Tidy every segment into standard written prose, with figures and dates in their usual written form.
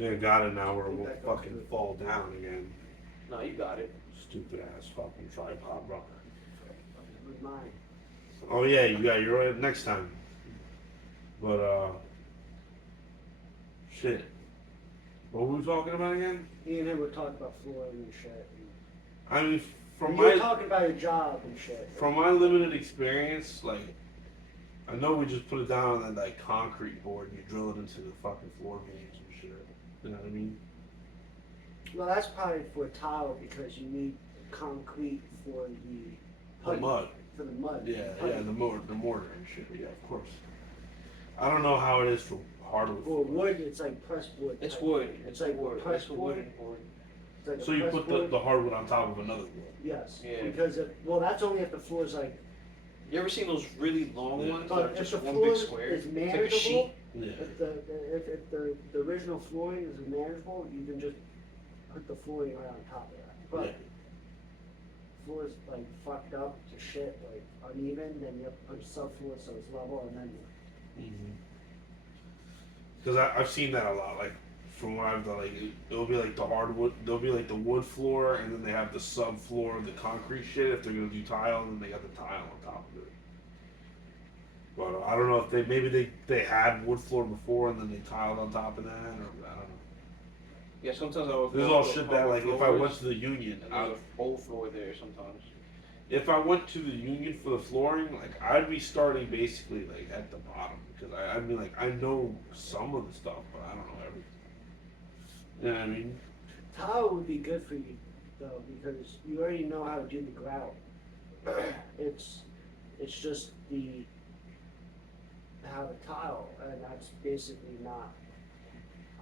Yeah, got it now where it won't fucking fall down again. No, you got it. Stupid ass fucking tripod, bro. With mine. Oh yeah, you got your right next time. But shit. What were we talking about again? Me and him were talking about flooring and shit. I mean, from And you were my talking about your job and shit. from my limited experience, like I know we just put it down on that like concrete board and you drill it into the fucking floor beams and shit. You know what I mean? Well, that's probably for tile because you need concrete for the The putty, mud. for the mud. Yeah, putty. yeah, the mortar and shit. Yeah, of course. I don't know how it is for hardwood. For wood, it's like pressed wood. It's type. wood. It's like wood. pressed It's a wood. wooden board. It's like a So you pressed put wood. the hardwood on top of another wood. Yes. Yeah. Because well, that's only if the floor's like. You ever seen those really long Yeah. ones that But are if just the one floor big is square? It's like a manageable, sheet. Yeah. if the original flooring is manageable, you can just put the flooring right on top of that. But Yeah. floor's like fucked up to shit, like uneven, then you have to put subfloor so it's level, and then Because I've seen that a lot. Like from what I've done, like it'll be like the hardwood, there'll be like the wood floor, and then they have the subfloor of the concrete shit if they're gonna do tile, and then they got the tile on top of it. But I don't know if they had wood floor before and then they tiled on top of that, or I don't know. Yeah, sometimes I would. There's go all to shit the that like if I floors, went to the union, and there's a whole floor there sometimes. if I went to the union for the flooring, like I'd be starting basically like at the bottom because I mean like I know some of the stuff, but I don't know everything. You know what I mean? tile would be good for you though, because you already know how to do the grout. It's just the how to tile, and that's basically not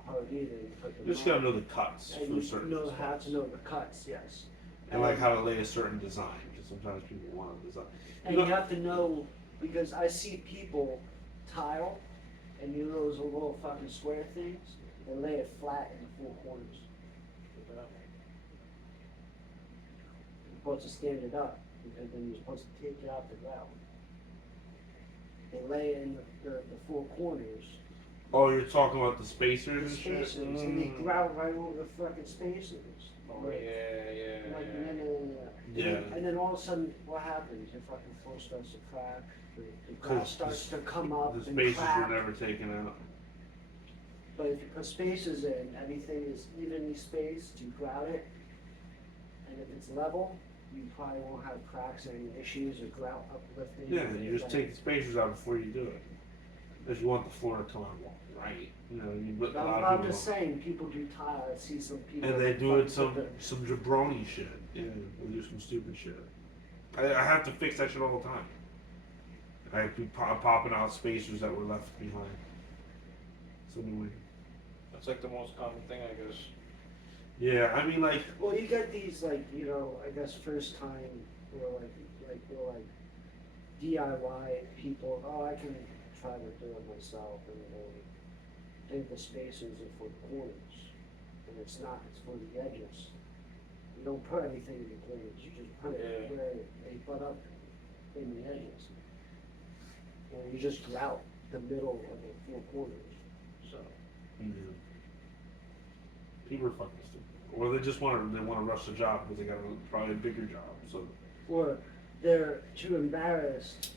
hard either. You put the You just gotta know the cuts and for you certain know spots. how to know the cuts, yes. And like how to lay a certain design, because sometimes people want a design. And you have to know, because I see people tile, and you know those little fucking square things, they lay it flat in the four corners. You're supposed to stand it up, because then you're supposed to take it out the ground. They lay it in the four corners, Oh, you're talking about the spacers the and shit? spacers, and they grout right over the fucking spacers. Oh Like, yeah. Yeah. And then all of a sudden, what happens? Your fucking floor starts to crack, the grout 'Cause starts to come up The and spacers crack. were never taken out. But if you put spacers in, everything is evenly spaced, you grout it, and if it's level, you probably won't have cracks or any issues or grout uplifting. Yeah, and you just take the spacers out before you do it. Because you want the floor to come out right. You know, you but a lot of I'm people just saying, people do tile, I see some people. and they do it fucking some jabroni shit. Yeah, they do some stupid shit. I have to fix that shit all the time. I have to be popping out spacers that were left behind. So annoying. That's like the most common thing, I guess. Yeah, I mean like Well, you get these like, you know, I guess first time or like DIY people, oh, I can try to do it myself, and they think the spacers are for the corners, and it's not, it's for the edges. You don't put anything in the corners, you just put it Yeah. where they butt up in the edges. And you just grout the middle of the four corners, so. people are fucking stupid. Or they just want to rush the job because they got probably a bigger job. So Or they're too embarrassed.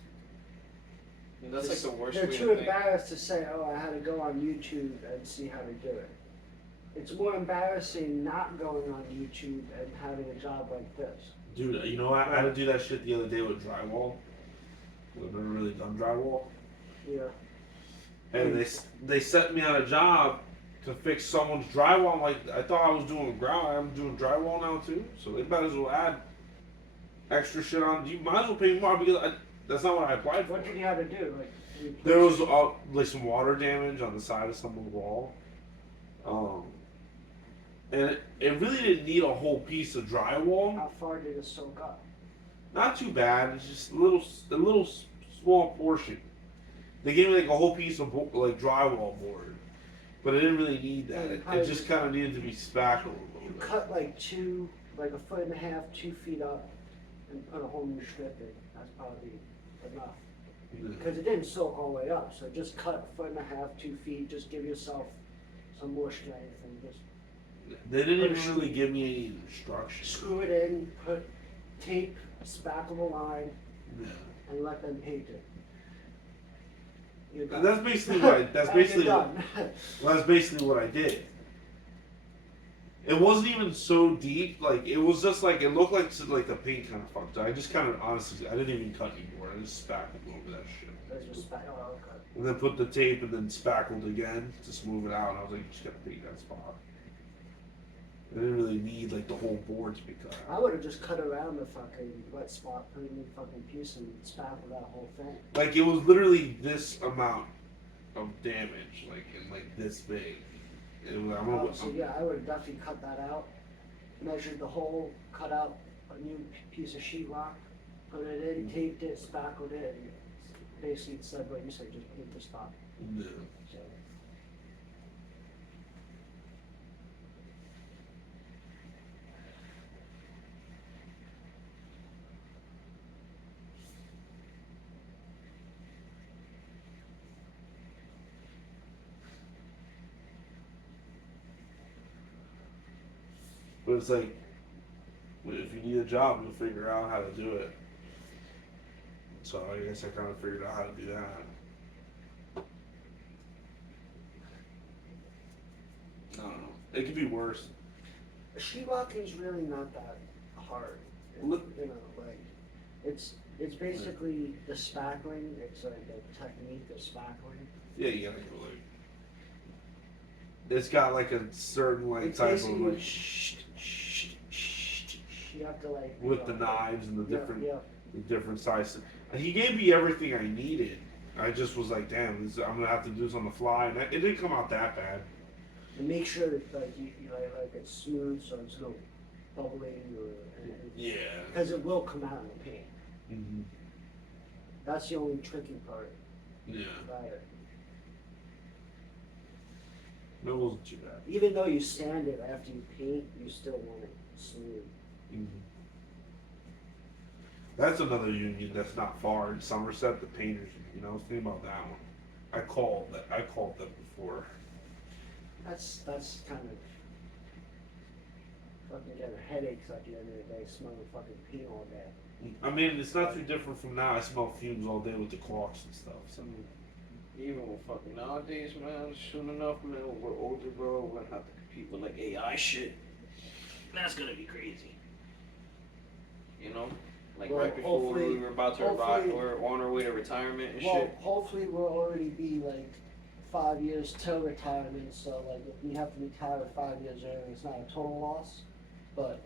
And that's like the worst They're way too to think. embarrassed to say, oh, I had to go on YouTube and see how to do it. It's more embarrassing not going on YouTube and having a job like this. dude, you know I had to do that shit the other day with drywall. I've never really done drywall. Yeah. And they set me on a job to fix someone's drywall. I'm like, I thought I was doing grout. I'm doing drywall now too. So they might as well add extra shit on. You might as well pay me more because that's not what I applied for. What did you have to do? Like, There was like some water damage on the side of someone's wall. And it really didn't need a whole piece of drywall. how far did it soak up? Not too bad. It's just a little small portion. They gave me like a whole piece of like drywall board, but I didn't really need that. It just kind of needed to be spackled. You cut like a foot and a half, 2 feet up, and put a whole new strip in. That's probably enough. Because it didn't soak all the way up, so just cut a foot and a half, 2 feet. Just give yourself some mush or anything. Just They didn't Put a even really sheet. give me any instructions. screw it in, put tape, spackle the line, Yeah. and let them paint it. You're And done. that's basically what. That's And you're basically. done. Well, that's basically what I did. It wasn't even so deep. Like it was just like it looked like the paint kind of fucked up. I just kind of honestly, I didn't even cut anymore. I just spackled over that shit, That's just spackle. Okay. and then put the tape and then spackled again to smooth it out. And I was like, just gotta paint that spot. I didn't really need like the whole board to be cut I out. would have just cut around the fucking wet spot, put a new fucking piece, and spackle that whole thing. Like it was literally this amount of damage, like and like this big. It was, So yeah, I would have definitely cut that out, measured the hole, cut out a new piece of sheetrock, put it in, taped it, spackled it, and basically said what you said, just paint the spot. Yeah. So, But it's like, if you need a job, you'll figure out how to do it. So I guess I kind of figured out how to do that. I don't know. It could be worse. sheetrocking's really not that hard. Look- You know, like it's basically the spackling. It's like the technique of spackling. Yeah, you gotta go like. It's got like a certain like It's type of basically like you have to like with the knives and the different Yeah. the different sizes. And he gave me everything I needed. I just was like, damn, I'm gonna have to do this on the fly, and it didn't come out that bad. And make sure that like you like it's smooth, so it's no bubbling or anything. Yeah. Because it will come out in the paint. Mm-hmm. That's the only tricky part Yeah. about it. It wasn't too bad. Even though you sand it after you paint, you still want it smooth. Mm-hmm. That's another union that's not far in Somerset, the painters union. I was thinking about that one. I called them before. That's kind of fucking getting headaches at the end of the day, smelling fucking paint all day. I mean, it's not too different from now. I smell fumes all day with the clocks and stuff. So. Even with fucking nowadays, man, soon enough, man, when we're older, bro, we're gonna have to compete with like AI shit. That's gonna be crazy. You know? Like Well, right before we hopefully- were about to hopefully- we're on our way to retirement and Well, shit. hopefully we'll already be like 5 years till retirement, so like if we have to retire 5 years early, it's not a total loss, but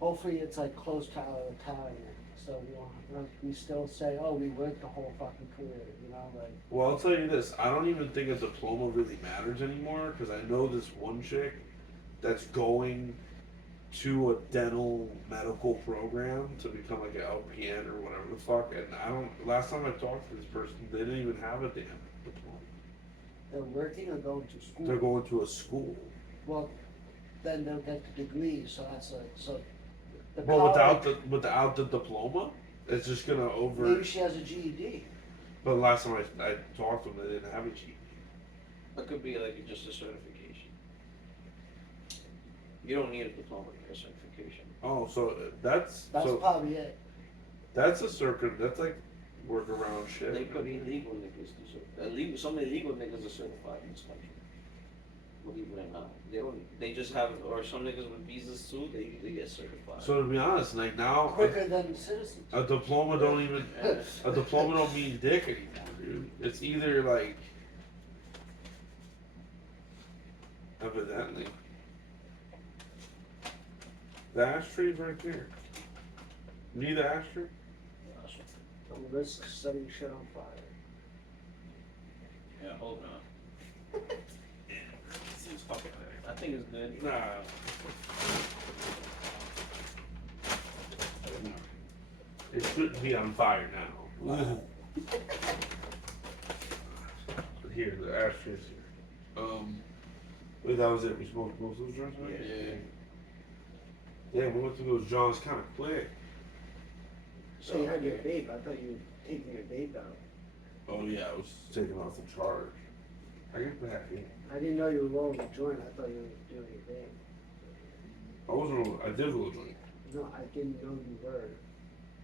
hopefully it's like close to our retirement, so we still say, oh, we worked the whole fucking career, you know, like. Well, I'll tell you this. I don't even think a diploma really matters anymore because I know this one chick that's going to a dental medical program to become like an LPN or whatever the fuck. And I don't. Last time I talked to this person, they didn't even have a damn diploma. They're working or going to school. They're going to a school. Well, then they'll get the degree, so that's so. The Well, college- without the diploma, it's just gonna over. Maybe she has a GED. But last time I talked to them, they didn't have a GED. That could be like just a certification. You don't need a diploma for a certification. Oh, so That's so probably it. that's a circuit. That's like workaround shit. They put illegal niggas to illegal. Some illegal niggas are certified in this country. Believe it or not, they don't. They just have, or some niggas with visas too. They get certified. So to be honest, like now, Quicker than citizens. a diploma don't even a diploma don't mean dick anymore, dude. It's either like evidently the ashtray's right there. Need the ashtray? Don't risk setting shit on fire. Yeah, hold on. Seems fucking I think it's good. Nah. It shouldn't be on fire now. Here, the ashtrays here. Wait, that was it. We smoked most of those joints, right? Yeah. Yeah, we went through those Johns kind of quick. So you had your vape. I thought you were taking your vape out. Oh yeah, I was taking off the charge. I get that. Yeah. I didn't know you were rolling a joint. I thought you were doing your thing. I did roll a joint. No, I didn't know you were.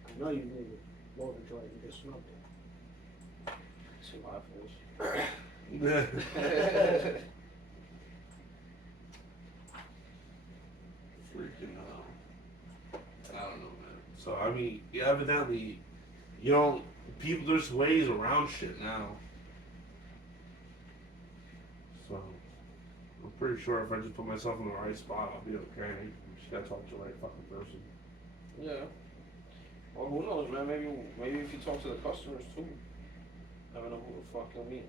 I know you didn't roll a joint. You just smoked it. Too hot for this. Freaking I don't know, man. So I mean, yeah, evidently, you know, people, there's ways around shit now. So I'm pretty sure if I just put myself in the right spot, I'll be okay. Just gotta talk to the right fucking person. Yeah. Well, who knows, man? Maybe if you talk to the customers too, never know who the fuck you'll meet.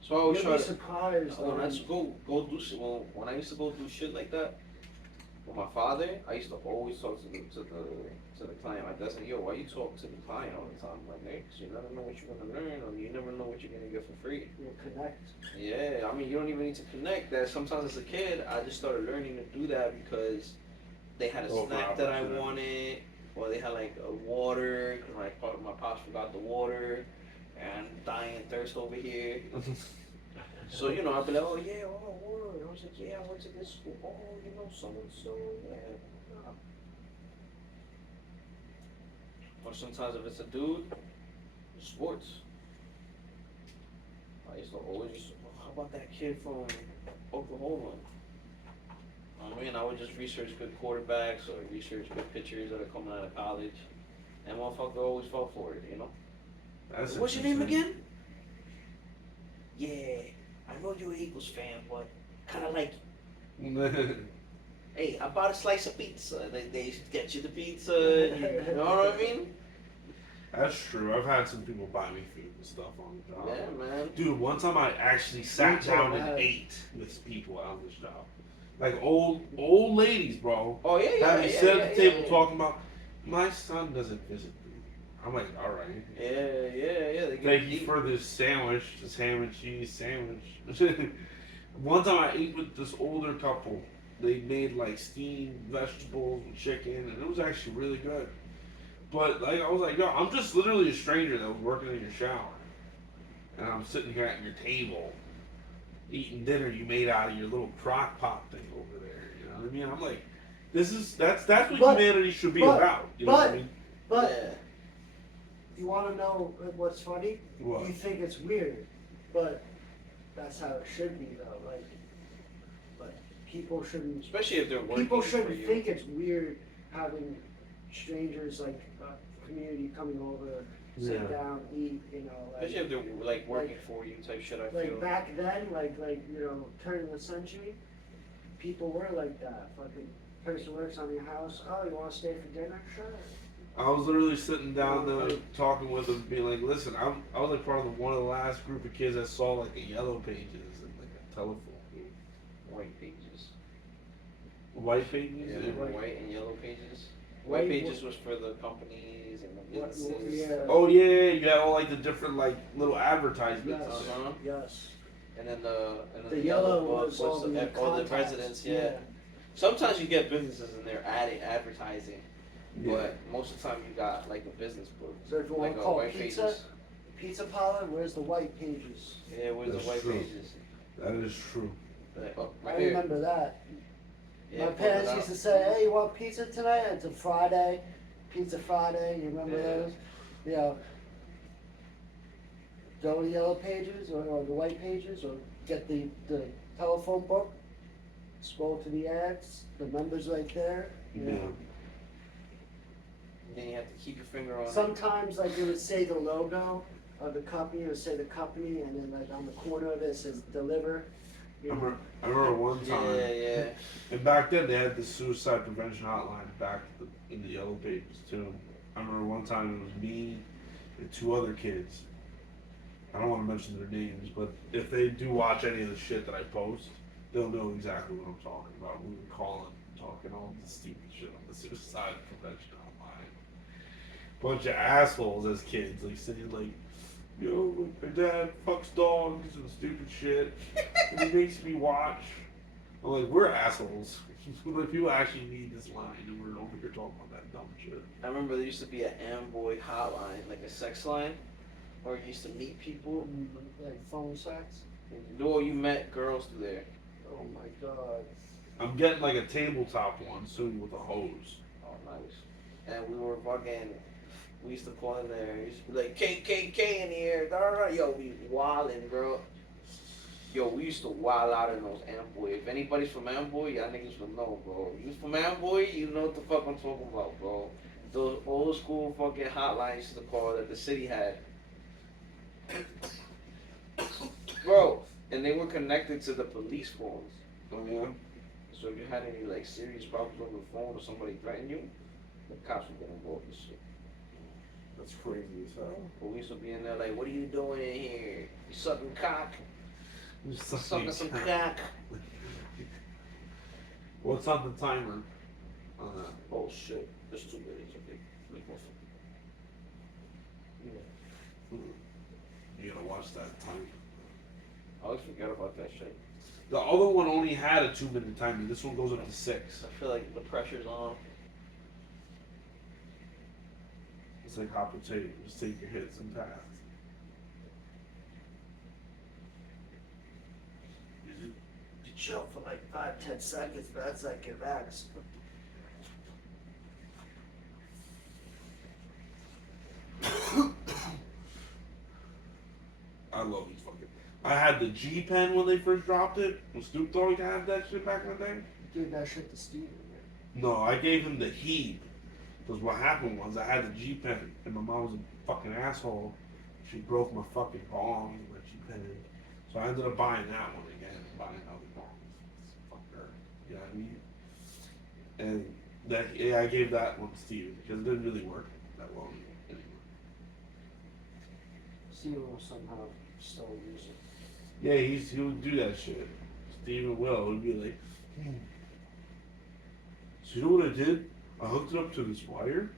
So I always You'll try be to. surprised. When I used to go do shit, when I used to go do shit like that with my father, I used to always talk to the client. My dad said, "Yo, why you talk to the client all the time?" I'm like, "Hey, 'cause you never know what you're gonna learn, or you never know what you're gonna get for free." You'll connect. Yeah, I mean, you don't even need to connect. That sometimes as a kid, I just started learning to do that because they had a snack that I wanted, or they had like a water. Cause my pops forgot the water, and I'm dying of thirst over here. So, you know, I'd be like, oh, yeah, oh, word. I was like, yeah, I went to this school. Oh, you know, so-and-so, yeah. Or sometimes if it's a dude, sports. I used to always, how about that kid from Oklahoma? I mean, I would just research good quarterbacks or research good pitchers that are coming out of college. And motherfucker always fell for it, you know? That's What's your name again? Yeah. I know you're an Eagles fan, but kind of like, hey, I bought a slice of pizza. They get you the pizza. You know what I mean? That's true. I've had some people buy me food and stuff on the job. Yeah, man. Dude, one time I actually sat down and ate with people on this job. Like old ladies, bro. Oh, yeah. Had me sit at the table talking about, my son doesn't visit me. I'm like, all right. Yeah. Thank you for this sandwich, this ham and cheese sandwich. One time I ate with this older couple. They made like steamed vegetables and chicken, and it was actually really good. But like I was like, yo, I'm just literally a stranger that was working in your shower, and I'm sitting here at your table, eating dinner you made out of your little crock pot thing over there. You know what I mean? I'm like, that's what humanity should be about. You know what I mean? But Yeah. you want to know what's funny? What? You think it's weird, but that's how it should be, though. Like people shouldn't. Especially if they're working People for shouldn't you. think it's weird having strangers like community coming over, sit down, eat. You know, like, Especially if they're like working for you type shit. I like feel. back then, like you know, turn of the century, people were like that. Fucking person works on your house. Oh, you want to stay for dinner? Sure. I was literally sitting down there talking with them, being like, listen, I was like part of one of the last group of kids that saw like a Yellow Pages and like a telephone. White pages. White Pages? Yeah, white and yellow pages. White pages was for the companies and the businesses. Yeah. Oh yeah, you had all like the different like little advertisements. Yes. Uh-huh. Yes. And then the yellow book was all the all the contacts. residents. Yeah. Sometimes you get businesses in there advertising, Yeah. but most of the time you got like a business book. So if you want Like to a call white pizza, pages. pizza parlor, where's the white pages? Yeah, where's the That's white true. pages? That is true. Like, I right here. remember that. Yeah, My pull it parents out. used to say, "Hey, you want pizza tonight?" It's a Friday, Pizza Friday. You remember Yeah. those? You know, go to the yellow pages or the white pages, or get the telephone book. Scroll to the ads. The numbers right there. You know. And then you have to keep your finger on it. Sometimes, like, it would say the logo of the company, it would say the company, and then, like, on the corner of it, it says deliver. You know. I remember one time, Yeah. and back then they had the suicide prevention hotline back in the Yellow Pages too. I remember one time it was me and two other kids. I don't want to mention their names, but if they do watch any of the shit that I post, they'll know exactly what I'm talking about. We were calling, talking all this stupid shit on the suicide prevention hotline. Bunch of assholes as kids, like saying like, yo, my dad fucks dogs and stupid shit, and he makes me watch. I'm like, we're assholes. Like, people actually need this line, and we're over here talking about that dumb shit. I remember there used to be an Amboy hotline, like a sex line. or you used to meet people, Like phone sex. or you met girls through there. Oh my god. I'm getting like a tabletop one soon with a hose. Oh, nice. And we used to call in there. It used to be like KKK in here. Da, da, da. Yo, we wildin', bro. Yo, we used to wild out in those Amboy. If anybody's from Amboy, y'all niggas will know, bro. You from Amboy, you know what the fuck I'm talking about, bro. Those old school fucking hotlines to call that the city had. Bro, and they were connected to the police phones. Oh yeah. So if you had any like serious problems on the phone or somebody threatened you, the cops would get involved in shit. That's crazy as hell. Police would be in there like, what are you doing in here? You sucking cock? You Sucking some cock? What's on the timer on that? Oh shit, there's 2 minutes, okay. You gotta watch that time. I always forget about that shit. The other one only had a 2-minute timer. This one goes up to 6. I feel like the pressure's on. It's like hot potato. Just take your hits and pass. You chill for like 5-10 seconds, but that's like your max. I love these fucking. I had the G Pen when they first dropped it. When Snoop Dogg had that shit back in the day. Gave that shit to Steven. No, I gave him the Heeb. Because what happened was I had the G Pen and my mom was a fucking asshole. She broke my fucking bong with my G Pen. So I ended up buying that one again, buying another bong. Fuck her. You know what I mean? And that, yeah, I gave that one to Steven because it didn't really work that well anymore. Steven will somehow still use it. Yeah, he would do that shit. Steven will. He'd be like, so you know what I did? I hooked it up to this wire.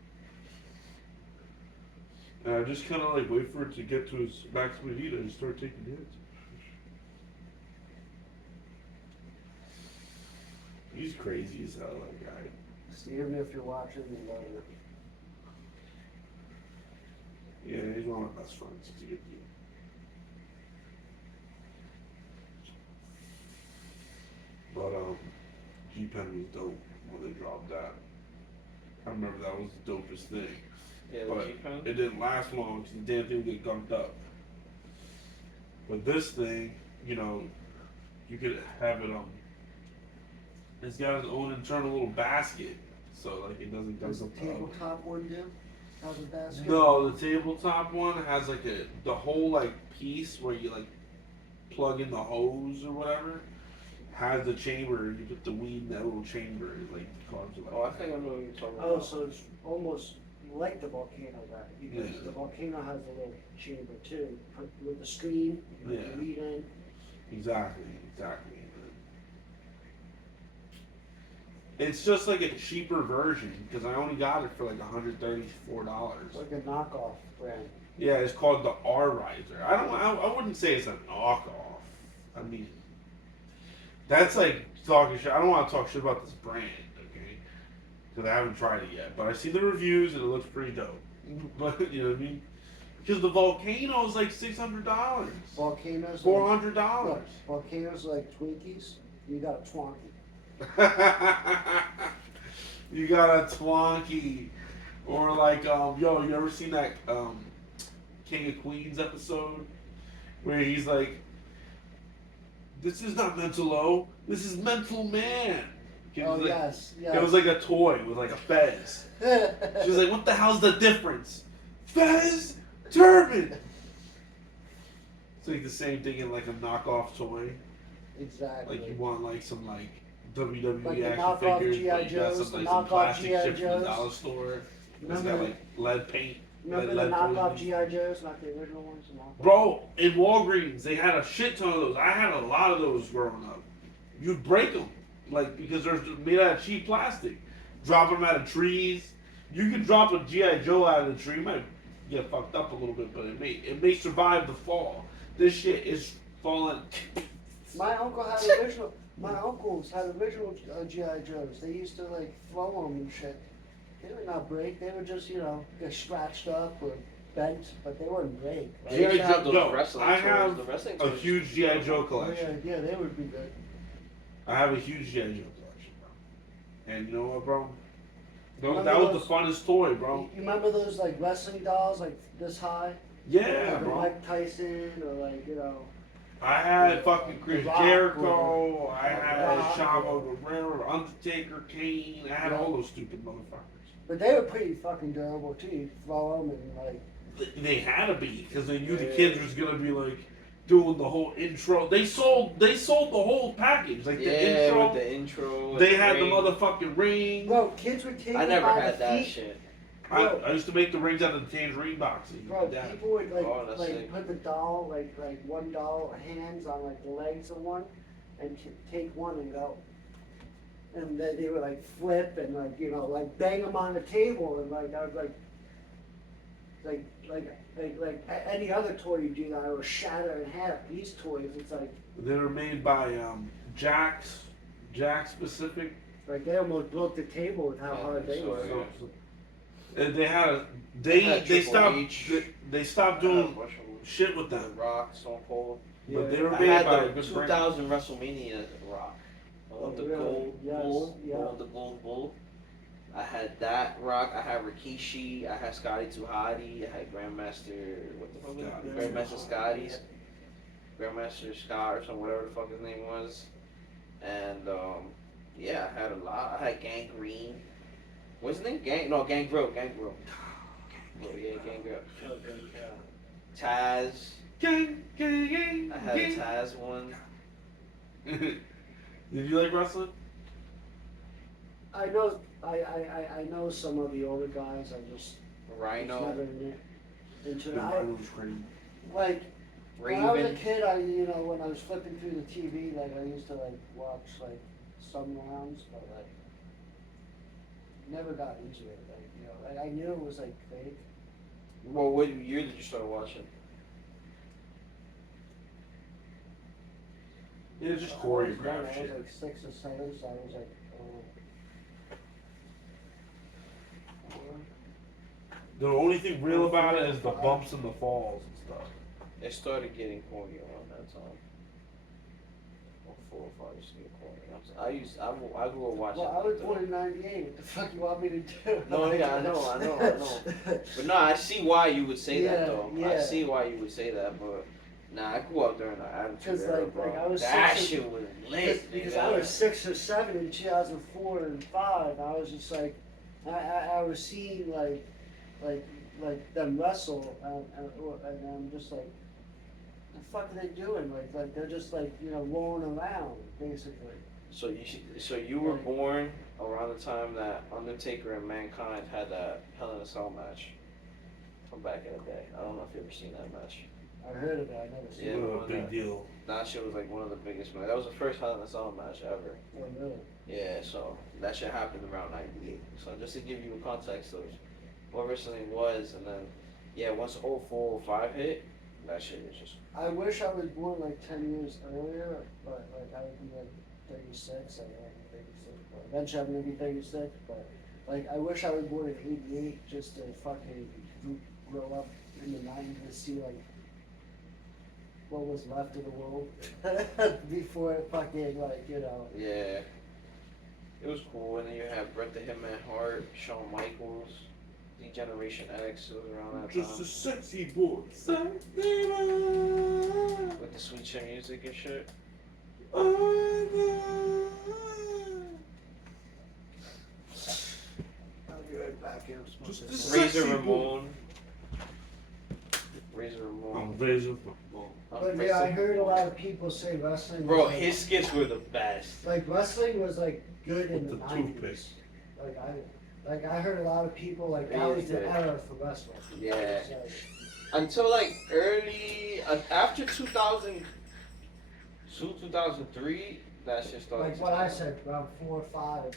And I just kind of like wait for it to get to his maximum heat and start taking hits. He's crazy as hell, that guy. Steven, if you're watching, we love you. Yeah, he's one of my best friends. He's a good dude. But G-Pen was dope when they dropped that. I remember that was the dopest thing. Yeah, But the G-Pen? it didn't last long because the damn thing would get gunked up. But this thing, you know, you could have it it's got its own internal little basket. So like it doesn't Does the gunk up. tabletop one do? Have a basket? No, the tabletop one has like the whole like piece where you like plug in the hose or whatever. Has the chamber, you put the weed in that little chamber, it like causes it like Oh, I think I know what you're talking about. Oh, so it's almost like the volcano guy, because Yeah. the volcano has a little chamber too, with the screen, you put Yeah. the weed in. Exactly. It's just like a cheaper version because I only got it for like $134. It's like a knockoff brand. Yeah, it's called the R Riser. I wouldn't say it's a knockoff. I mean, that's like talking shit. I don't want to talk shit about this brand, okay? Because I haven't tried it yet. But I see the reviews and it looks pretty dope. But you know what I mean? Because the Volcano is like $600, Volcanoes. $400. Look, volcanoes like Twinkies. You got a Twonky. You got a Twonky. Or like, yo, you ever seen that King of Queens episode? Where he's like, this is not mental O, this is mental man. It was Oh, like, yes. It was like a toy, it was like a fez. She was like, what the hell's the difference? Fez? Turban! It's like the same thing in like a knockoff toy. Exactly. Like you want like some like WWE Like the action knockoff figures, G.I. but you got Joes, some, the like, some knockoff plastic G.I. shit from the Joes. dollar store. It's Remember got the- like lead paint. Remember lead the knockoff poisoning. G.I. Joes, not the original ones? The knockoff? Bro, in Walgreens, they had a shit ton of those. I had a lot of those growing up. You'd break them, like, because they're made out of cheap plastic. Drop them out of trees. You could drop a G.I. Joe out of the tree. You might get fucked up a little bit, but it may survive the fall. This shit is falling. My uncle had original. My uncles had original G.I. Joes. They used to like throw them and shit. They would not break. They would just, get scratched up or bent, but they weren't great. They used to have those Yo, wrestling I toys. have The wrestling a toys huge used to G.I. be Joe Oh, collection. yeah, they would be good. I have a huge G.I. Joe collection, bro. And you know what, bro? Remember That was those- the funnest toy, bro. You remember those like wrestling dolls, like this high? Yeah, Like bro. Mike Tyson or like I had fucking Chris Rock Jericho. I had Rock. Chavo Guerrero, Undertaker, Kane. I had all those stupid motherfuckers. But they were pretty fucking durable too. You throw them and like. They had to be because they knew the kids was gonna be like doing the whole intro. They sold the whole package, like the intro. with the intro. They and had the ring. motherfucking ring. Bro, kids were taking I never by had the that feet. shit. I used to make the rings out of the tangerine boxes. Bro, Dad. people would like Oh, that's sick. put the doll like $1 hands on like the legs of one, and take one and go, and then they would like flip and like like bang them on the table and like I was like any other toy you do that would shatter in half. These toys, it's like They were made by Jack specific. they almost broke the table with how Yeah, hard they so, were. yeah. And they had had they Triple stopped H. they stopped doing shit with The them. Rock, Stone Cold. But they Yeah. were I made had by a the good brand. 2000 WrestleMania Rock. Oh, The really? gold Yes, bull. yeah. The gold bull. I had that Rock. I had Rikishi. I had Scotty 2 Hotty. I had Grandmaster. What the fuck was it? Grandmaster Scotty's. Grandmaster Scott or something, whatever the fuck his name was. And yeah, I had a lot. I had Gangrene. What's his name? Gangrel. Gangrel. Oh yeah, Gangrel. Taz. Gang, gang, gang, I had a gang. Taz one. Did you like wrestling? I know some of the older guys. I just Rhino. never into it. Rhino was crazy. Like when I was a Raven. kid, when I was flipping through the TV, like I used to like watch like some rounds, but like never got into it. Like like I knew it was like fake. Well, what year did you start watching? Yeah, it's just I was young, choreographed I was shit. like 6 or 7, so I was like, The only thing real about it is the bumps and the falls and stuff. It started getting corny around that time. Or 4 or 5 used to get corny. I grew up watching. well, I was the- born in '98. What the fuck you want me to do? No, yeah, I know. But no, I see why you would say that Yeah, though. I yeah. see why you would say that, but nah, I grew up during the attitude 'Cause, era, like, bro. I was that 6 or- shit was lit. Because nigga. I was 6 or 7 in 2004 and 5. I was just like, I was seeing like them wrestle, and I'm just like, the fuck are they doing? Like they're just like rolling around basically. So you were born around the time that Undertaker and Mankind had that Hell in a Cell match from back in the day. I don't know if you ever seen that match. I heard of it. I never seen Yeah, it. What a big deal. That shit was like one of the biggest. That was the first Hell in a Cell match ever. Oh, really? Yeah, so that shit happened around '98. So just to give you a context of what wrestling was, and then yeah, once 04, 05 hit, that shit was just. I wish I was born like 10 years earlier, but like I would be like 36. I am 36. But eventually I'm gonna be 36. But like I wish I was born in '88 just to fucking grow up in the '90s to see like what was left of the world before it fucking Yeah. It was cool, and then you had Bret the Hitman Hart, Shawn Michaels, Generation X. It was around that Just a time sexy boy. with the sweet chin music and shit. I'll be right back here. Just Smoke this. a Razor sexy Ramon. Razor I'm Ramon. razor. But yeah, I heard a lot of people say wrestling. Bro, was, like, his skits were the best. like wrestling was like good in the With the toothpick. '90s. Like I heard a lot of people like that was the era for wrestling. Yeah. So, Until like early, after 2002, 2003, that shit started. like to what I get- said, around 4 or 5.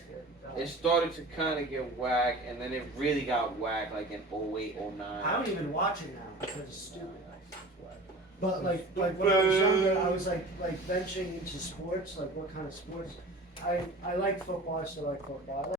It started to kind of get whack, and then it really got whack like in 08, 09. I don't even watch it now because it's stupid. But like when I was younger, I was like venturing into sports. Like what kind of sports? I like football. I still like football.